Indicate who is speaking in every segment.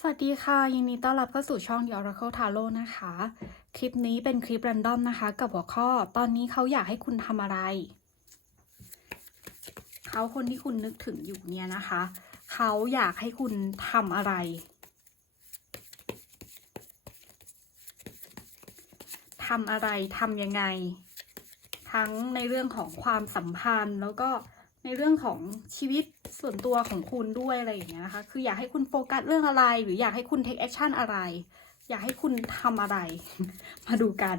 Speaker 1: สวัสดีค่ะ ยินดีต้อนรับเข้าสู่ช่อง The Oracle Tarot นะคะ คลิปนี้เป็นคลิป r รนดอมนะคะ กับหัวข้อตอนนี้เขาอยากให้คุณทำอะไร เขาคนที่คุณนึกถึงอยู่เนี่ยนะคะ เขาอยากให้คุณทำอะไรทำอะไรทำยังไง ทั้งในเรื่องของความสัมพันธ์แล้วก็ ในเรื่องของชีวิตส่วนตัวของคุณด้วยอะไรอย่างเงี้ยนะคะ คืออยากให้คุณโฟกัสเรื่องอะไร หรืออยากให้คุณ take action อะไร อยากให้คุณทำอะไร มาดูกัน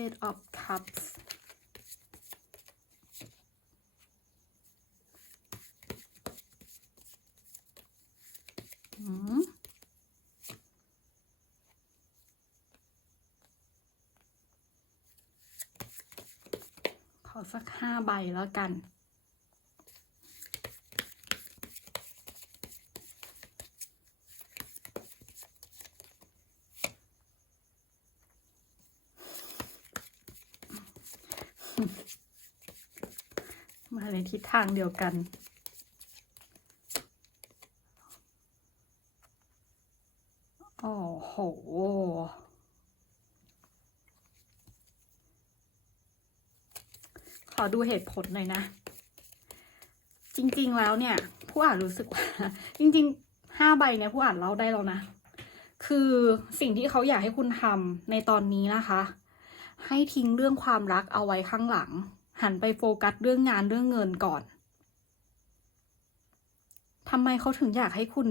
Speaker 1: Eight of Cups อืมข อสักห้าใบแล้วกัน มาในทิศทางเดียวกันโอ้โห ข อดูเหตุผลหน่อยนะ จริง ๆ แล้วเนี่ย ผู้อ่านรู้สึกว่า จริงๆห้าใบเนี่ยผู้อ่านเล่าได้แล้วนะ คือสิ่งที่เขาอยากให้คุณทำในตอนนี้นะคะ ให้ทิ้งเรื่องความรักเอาไว้ข้างหลัง หันไปโฟกัสเรื่องงานเรื่องเงินก่อนทำไมเขาถึงอยากให้คุณ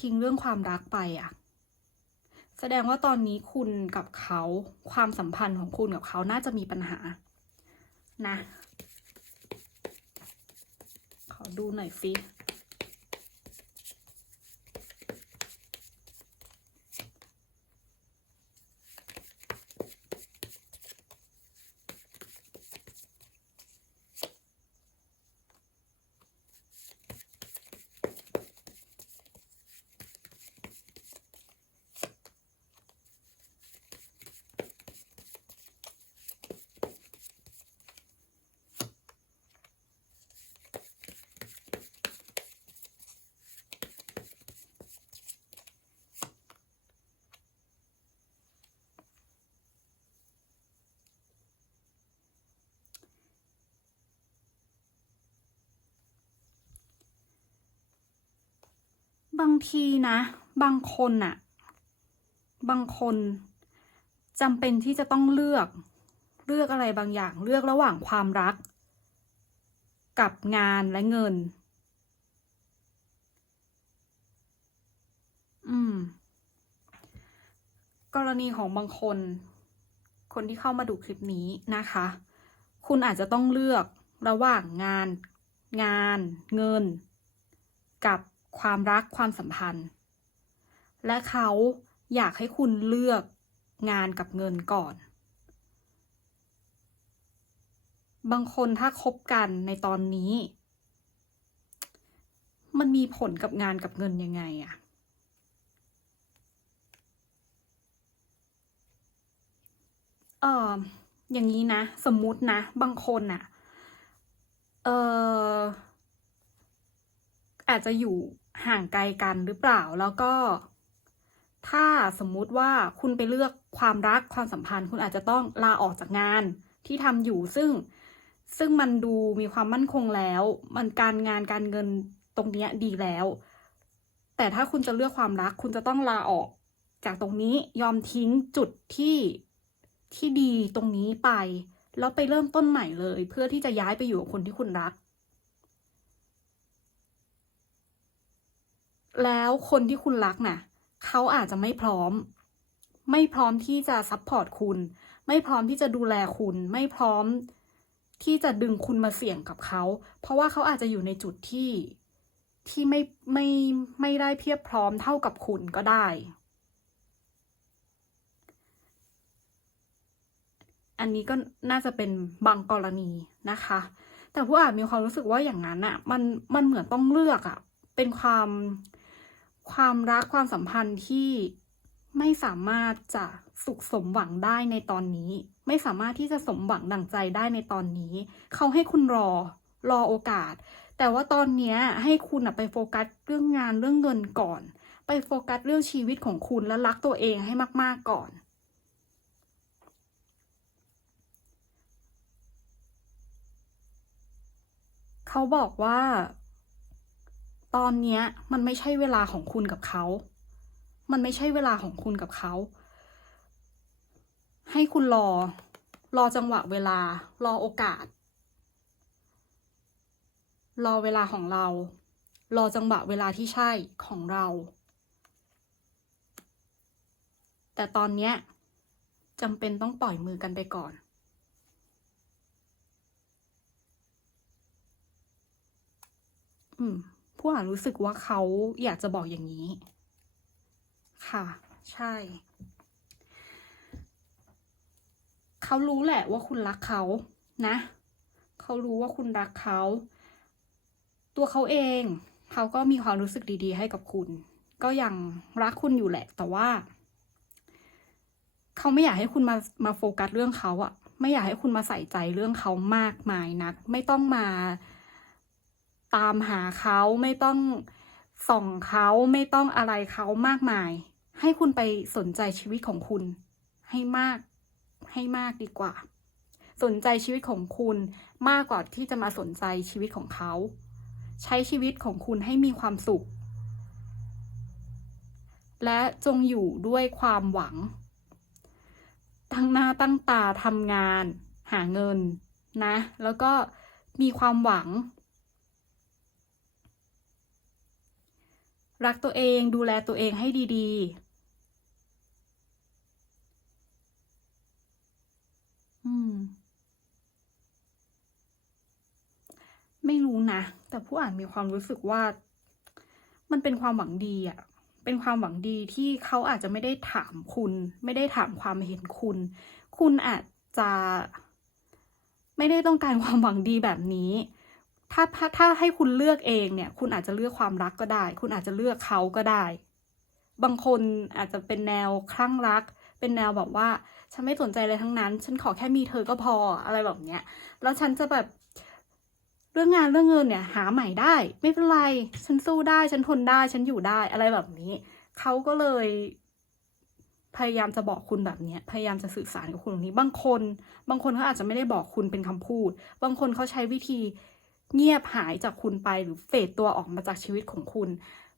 Speaker 1: ทิ้งเรื่องความรักไปอะ่ะ แสดงว่าตอนนี้คุณกับเขาความสัมพันธ์ของคุณกับเขาน่าจะมีปัญหานะ ขอดูหน่อยสิ บางทีนะ บางคนอะบางคนจำเป็นที่จะต้องเลือกเลือกอะไรบางอย่างเลือกระหว่างความรัก กับงานและเงิน อืม กรณีของบางคน คนที่เข้ามาดูคลิปนี้นะคะ คุณอาจจะต้องเลือกระหว่างงาน งาน เงิน กับ ความรักความสัมพันธ์ และเขาอยากให้คุณเลือกงานกับเงินก่อน บางคนถ้าคบกันในตอนนี้ มันมีผลกับงานกับเงินยังไงอะเอออย่างนี้นะ สมมุตินะ บางคนอะเอออาจจะอยู่ ห่างไกลกันหรือเปล่าแล้วก็ ถ้าสมมุติว่าคุณไปเลือกความรักความสัมพันธ์ คุณอาจจะต้องลาออกจากงานที่ทำอยู่ซึ่งซึ่งมันดูมีความมั่นคงแล้ว มันการงานการเงินตรงเนี้ยดีแล้ว แต่ถ้าคุณจะเลือกความรัก คุณจะต้องลาออกจากตรงนี้ยอมทิ้งจุดที่ที่ดีตรงนี้ไป แล้วไปเริ่มต้นใหม่เลย เพื่อที่จะย้ายไปอยู่กับคนที่คุณรัก แล้วคนที่คุณรักน่ะเขาอาจจะไม่พร้อม ไม่พร้อมที่จะซัพพอร์ตคุณ ไม่พร้อมที่จะดูแลคุณ ไม่พร้อมที่จะดึงคุณมาเสี่ยงกับเขา เพราะว่าเขาอาจจะอยู่ในจุดที่ที่ไม่ไม่ไม่ได้เพียบพร้อมเท่ากับคุณก็ได้ อันนี้ก็น่าจะเป็นบางกรณีนะคะ แต่ผู้อ่านมีความรู้สึกว่าอย่างนั้นอะมันมันเหมือนต้องเลือกอะเป็นความ ความรักความสัมพันธ์ที่ไม่สามารถจะสุขสมหวังได้ในตอนนี้ ไม่สามารถที่จะสมหวังดั่งใจได้ในตอนนี้ เขาให้คุณรอรอโอกาส แต่ว่าตอนนี้ให้คุณไปโฟกัสเรื่องงานเรื่องเงินก่อน ไปโฟกัสเรื่องชีวิตของคุณและรักตัวเองให้มาก ๆก่อนเขาบอกว่า ตอนเนี้ยมันไม่ใช่เวลาของคุณกับเขา มันไม่ใช่เวลาของคุณกับเขา ให้คุณรอ รอจังหวะเวลา รอโอกาส รอเวลาของเรา รอจังหวะเวลาที่ใช่ของเรา แต่ตอนเนี้ยจำเป็นต้องปล่อยมือกันไปก่อนอืม ผู้อ่านรู้สึกว่าเขาอยากจะบอกอย่างนี้ ค่ะ ใช่ เขารู้แหละว่าคุณรักเขานะ เขารู้ว่าคุณรักเขา ตัวเขาเอง เขาก็มีความรู้สึกดีๆ ให้กับคุณ ก็ยังรักคุณอยู่แหละ แต่ว่า เขาไม่อยากให้คุณมามาโฟกัสเรื่องเขาอะไม่อยากให้คุณมาใส่ใจเรื่องเขามากมายนัก ไม่ต้องมา ตามหาเขาไม่ต้องส่องเขาไม่ต้องอะไรเขามากมาย ให้คุณไปสนใจชีวิตของคุณ ให้มากให้มากดีกว่า สนใจชีวิตของคุณมากกว่าที่จะมาสนใจชีวิตของเขา ใช้ชีวิตของคุณให้มีความสุข และจงอยู่ด้วยความหวัง ตั้งหน้าตั้งตาทำงาน หาเงินนะ แล้วก็มีความหวัง รักตัวเองดูแลตัวเองให้ดีๆ อืม ไม่รู้นะ แต่ผู้อ่านมีความรู้สึกว่า มันเป็นความหวังดีอะเป็นความหวังดีที่เขาอาจจะไม่ได้ถามคุณ ไม่ได้ถามความเห็นคุณ คุณอาจจะ ไม่ได้ต้องการความหวังดีแบบนี้ ถ้าถ้าถ้าให้คุณเลือกเองเนี่ย คุณอาจจะเลือกความรักก็ได้ คุณอาจจะเลือกเขาก็ได้ บางคนอาจจะเป็นแนวคลั่งรัก เป็นแนวแบบว่า ฉันไม่สนใจอะไรทั้งนั้น ฉันขอแค่มีเธอก็พออะไรแบบเนี้ย แล้วฉันจะแบบเรื่องงานเรื่องเงินเนี่ย หาใหม่ได้ ไม่เป็นไร ฉันสู้ได้ ฉันทนได้ ฉันอยู่ได้อะไรแบบนี้ เขาก็เลย พยายามจะบอกคุณแบบเนี้ยพยายามจะสื่อสารกับคุณตรงนี้ บางคน บางคนเขาอาจจะไม่ได้บอกคุณเป็นคำพูด บางคนเขาใช้วิธี เงียบหายจากคุณไปหรือเฟดตัวออกมาจากชีวิตของคุณ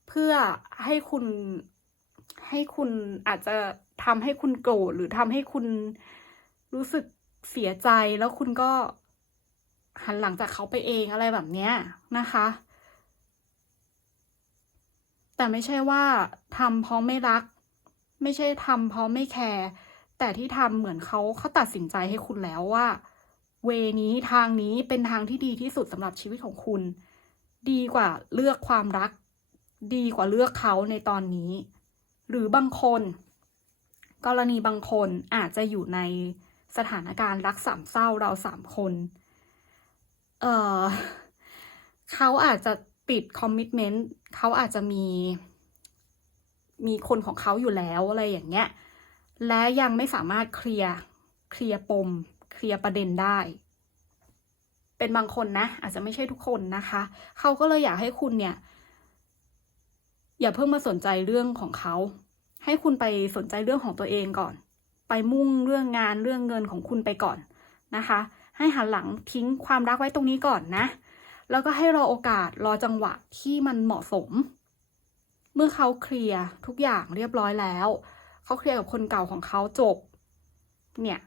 Speaker 1: เพื่อให้คุณให้คุณอาจจะทำให้คุณโกรธหรือทำให้คุณรู้สึกเสียใจแล้วคุณก็หันหลังจากเขาไปเองอะไรแบบเนี้ยนะคะ แต่ไม่ใช่ว่าทำเพราะไม่รัก ไม่ใช่ทำเพราะไม่แคร์แต่ที่ทำเหมือนเขาเขาตัดสินใจให้คุณแล้วว่า เวนี้ทางนี้เป็นทางที่ดีที่สุดสำหรับชีวิตของคุณ ดีกว่าเลือกความรัก ดีกว่าเลือกเขาในตอนนี้ หรือบางคน กรณีบางคนอาจจะอยู่ในสถานการณ์รักสามเศร้าเราสามคน เออเขาอาจจะปิดคอมมิชเมนต์เขาอาจจะมี มีคนของเขาอยู่แล้วอะไรอย่างเงี้ย และยังไม่สามารถเคลียร์เคลียร์ปม เคลียร์ประเด็นได้ เป็นบางคนนะ อาจจะไม่ใช่ทุกคนนะคะ เขาก็เลยอยากให้คุณเนี่ย อย่าเพิ่งมาสนใจเรื่องของเขา ให้คุณไปสนใจเรื่องของตัวเองก่อน ไปมุ่งเรื่องงานเรื่องเงินของคุณไปก่อนนะคะ ให้หันหลังทิ้งความรักไว้ตรงนี้ก่อนนะ แล้วก็ให้รอโอกาสรอจังหวะที่มันเหมาะสม เมื่อเขาเคลียร์ทุกอย่างเรียบร้อยแล้ว เขาเคลียร์กับคนเก่าของเขาจบ เนี่ย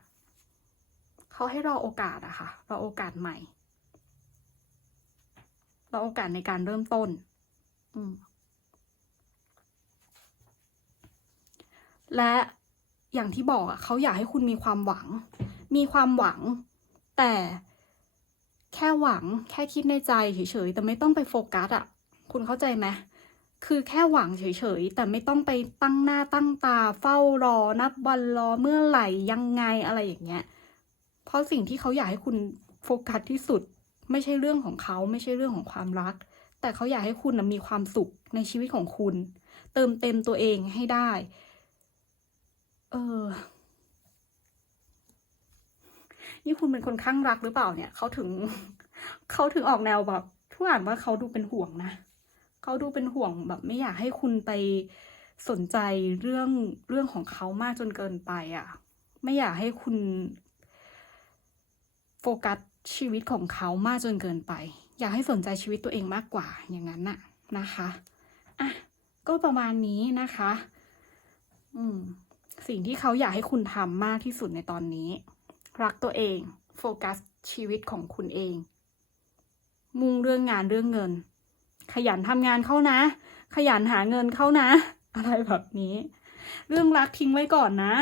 Speaker 1: เขาให้รอโอกาสอะค่ะรอโอกาสใหม่รอโอกาสในการเริ่มต้น อืมและอย่างที่บอกอะเขาอยากให้คุณมีความหวัง มีความหวัง แต่แค่หวังแค่คิดในใจเฉยๆแต่ไม่ต้องไปโฟกัสอะคุณเข้าใจไหมคือแค่หวังเฉยๆ แต่ไม่ต้องไปตั้งหน้าตั้งตาเฝ้ารอนับวันรอเมื่อไหร่ยังไงอะไรอย่างเงี้ย ราะสิ่งที่เขาอยากให้คุณโฟกัสที่สุด ไม่ใช่เรื่องของเขาไม่ใช่เรื่องของความรัก แต่เขาอยากให้คุณมีความสุขในชีวิตของคุณ เติมเต็มตัวเองให้ได้ เออนี่คุณเป็นคนข้างรักหรือเปล่าเนี่ยเขาถึงเขาถึงออกแนวแบบทุกอ่านว่าเขาดูเป็นห่วงนะเขาดูเป็นห่วงแบบ ไม่อยากให้คุณไปสนใจเรื่องเรื่องของเขามากจนเกินไปอะ ไม่อยากให้คุณ โฟกัสชีวิตของเขามากจนเกินไป อยากให้สนใจชีวิตตัวเองมากกว่าอย่างนั้นน่ะนะคะอะก็ประมาณนี้นะคะ อืม สิ่งที่เขาอยากให้คุณทำมากที่สุดในตอนนี้ รักตัวเอง โฟกัสชีวิตของคุณเอง มุ่งเรื่องงานเรื่องเงิน ขยันทำงานเข้านะ ขยันหาเงินเข้านะ อะไรแบบนี้ เรื่องรักทิ้งไว้ก่อนนะ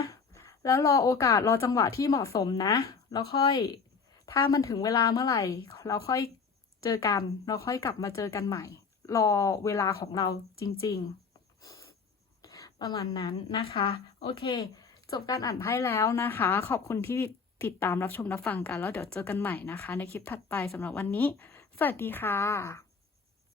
Speaker 1: แล้วรอโอกาสรอจังหวะที่เหมาะสมนะ แล้วค่อย ถ้ามันถึงเวลาเมื่อไหร่ เราค่อยเจอกัน เราค่อยกลับมาเจอกันใหม่ รอเวลาของเราจริง ๆ ประมาณนั้นนะคะ โอเค จบการอ่านไพ่แล้วนะคะ ขอบคุณที่ติดตามรับชมรับฟังกัน แล้วเดี๋ยวเจอกันใหม่นะคะ ในคลิปถัดไปสำหรับวันนี้ สวัสดีค่ะ